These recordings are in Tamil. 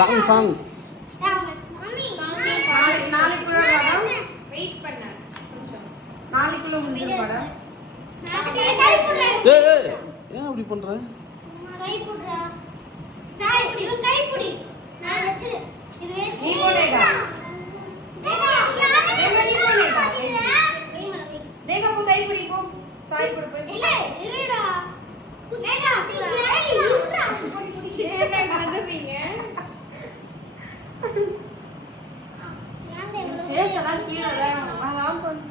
சாங் நாளைக்குள்ள வெயிட் பண்ண கொஞ்சம். நாளைக்குள்ள முடிஞ்சிருப்பாடா. ஏய் ஏய் ஏன் அப்படி பண்ற? நீ போடேடா. தேங்க போ கை பிடி போ. சாய் கூட போய். ஏன்டா கதறீங்க? ஃபேஸ் எல்லாம் கீழ வேணும். நான் ஆன் பண்ணு.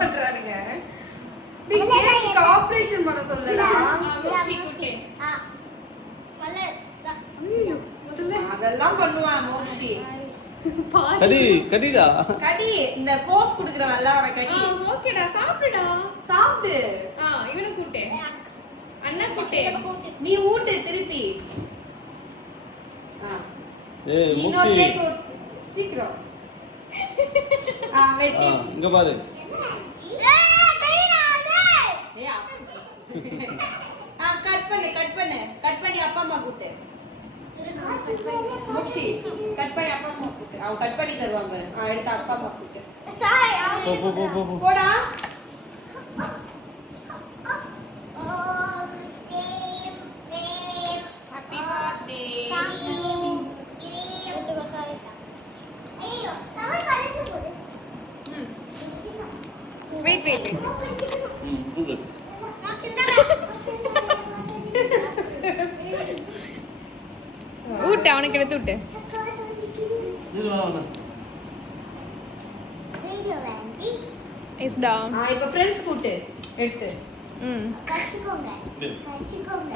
பண்றானுங்க. நீங்க ஆபரேஷன் பண்ண சொல்லடா. அதெல்லாம் பண்ணுவான் மோக்ஷி. கடி கடிடா. கடி இந்த கோஸ் குடுக்குறவன்ல அவன் கடி. ஓகேடா, சாப்பிடுடா. சாப்பிடு. இவனை கூட்டு. அண்ணா கூட்டு. நீ ஊட்டு திருப்பி. ஏய் இன்னொரு முக்தி. கேக் சீக்கிரம். வெட்டி. இங்க பாரு. கட் பண்ணி அப்பா அம்மா கூட்டு. முக்ஷி கட் பண்ணி அப்பா அம்மா கூட்டு. அவங்க கட் பண்ணி தருவாங்க. எடுத்து அப்பா அம்மா கூட்டு. போ போ போ போ, போ. போடா. Happy birthday. Wait wait. குடு. ஊட்டு, அவனுக்கு எடுத்து விட்டு. இது வா வா. இஸ்டா. இப்ப ஃப்ரெண்ட்ஸ் கூட்டு. எடுத்து.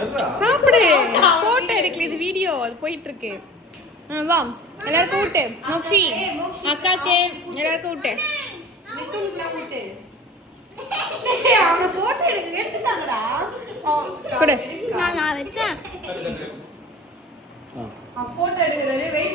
எடுடா. சாப்பிடு. போட்டோ எடுக்கல, இது வீடியோ, அது போயிட்டு இருக்கு. வா, எல்லாருக்கும் ஊட்டு. மோக்ஷி அக்காக்கு எல்லாருக்கும் ஊட்டு. நிக்குலாம் கூட்டு. அவன போட்டோ எடுத்துட்டாங்கடா. கொடு. கட்டு, கட்டு. போட்டோ எடுக்கிறதே வெயிட்